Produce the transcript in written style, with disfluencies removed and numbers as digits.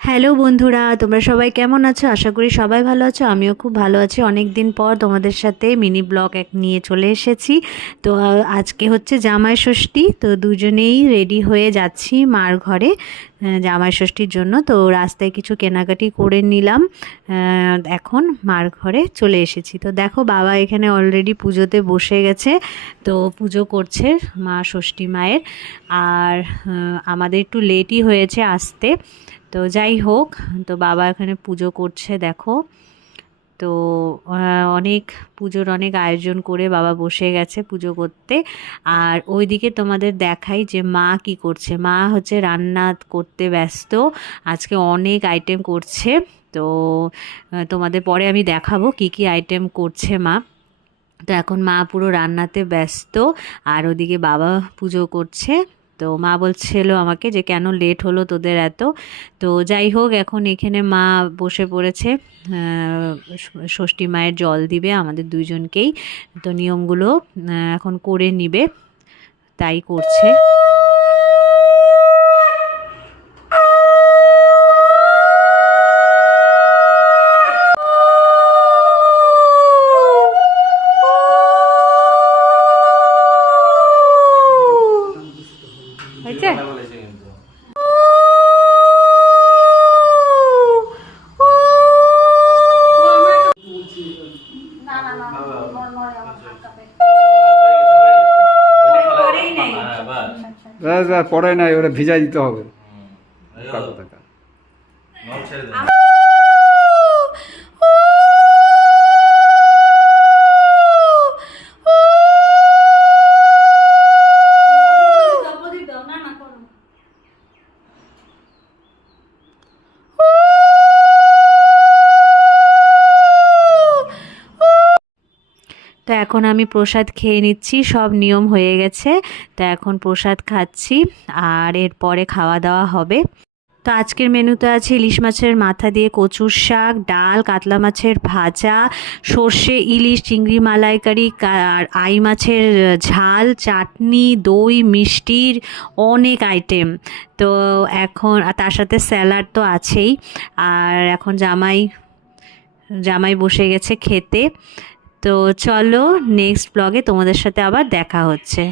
Hello বন্ধুরা, তোমরা সবাই কেমন আছো? আশা করি সবাই ভালো আছো। আমিও খুব ভালো আছি। অনেক দিন পর তোমাদের সাথে মিনি ব্লগ নিয়ে চলে এসেছি। তো আজকে হচ্ছে জামাই ষষ্ঠী, তো দুজনেই রেডি হয়ে যাচ্ছি মার ঘরে জামাই ষষ্ঠীর জন্য। তো রাস্তায় কিছু কেনাকাটি করে নিলাম, এখন মার ঘরে চলে এসেছি। তো দেখো, বাবা এখানে অলরেডি পুজোতে বসে গেছে, তো পুজো করছে মা ষষ্ঠী মায়ের। আর আমাদের একটু লেটই হয়েছে আসতে, তো যাই হোক, তো বাবা এখানে পুজো করছে দেখো। তো অনেক পুজোর অনেক আয়োজন করে বাবা বসে গেছে পুজো করতে। আর ওইদিকে তোমাদের দেখাই যে মা কি করছে। মা হচ্ছে রান্না করতে ব্যস্ত, আজকে অনেক আইটেম করছে। তো তোমাদের পরে আমি দেখাবো কি কি আইটেম করছে মা। তো এখন মা পুরো রান্নাতে ব্যস্ত, আর ওদিকে বাবা পুজো করছে। তো মা বলছিল আমাকে যে কেন লেট হলো তোদের এত। তো যাই হোক, এখন এখানে মা বসে পড়েছে, ষষ্ঠী মায়ের জল দিবে আমাদের দুইজনকেই। তো নিয়মগুলো এখন করে নিবে, তাই করছে। হয়েছে? পরে নাই, ওরা ভিজাই দিতে হবে। কাকু টাকা তো এখন আমি প্রসাদ খেয়ে নিচ্ছি, সব নিয়ম হয়ে গেছে। তো এখন প্রসাদ খাচ্ছি, আর এরপরে খাওয়া দাওয়া হবে। তো আজকের মেনুতে আছে ইলিশ মাছের মাথা দিয়ে কচুর শাক, ডাল, কাতলা মাছের ভাজা, সর্ষে ইলিশ, চিংড়ি মালাইকারি, আর আই মাছের ঝাল, চাটনি, দই, মিষ্টির অনেক আইটেম। তো এখন তার সাথে স্যালাড তো আছেই। আর এখন জামাই জামাই বসে গেছে খেতে। তো চলো, নেক্সট ব্লগে তোমাদের সাথে আবার দেখা হচ্ছে।